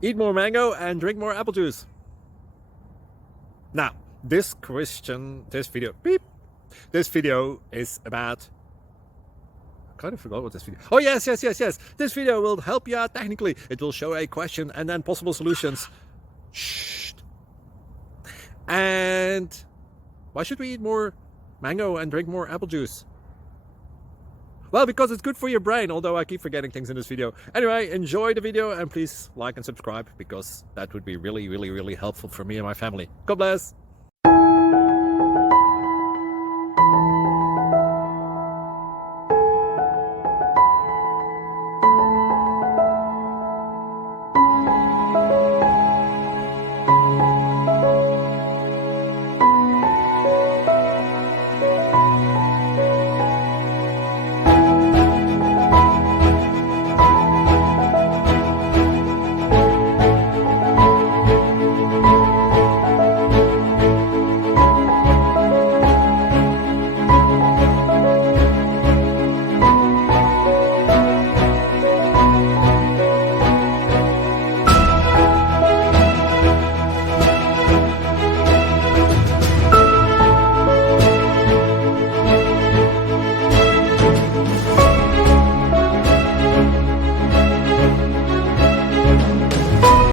Eat more mango and drink more apple juice. Now, this video is about, I kind of forgot what this video. Oh, yes. This video will help you out technically. It will show a question and then possible solutions. Shh. And why should we eat more mango and drink more apple juice? Well, because it's good for your brain, although I keep forgetting things in this video. Anyway, enjoy the video and please like and subscribe, because that would be really helpful for me and my family. God bless.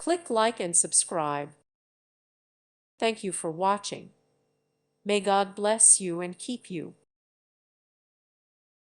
Click like and subscribe. Thank you for watching. May God bless you and keep you.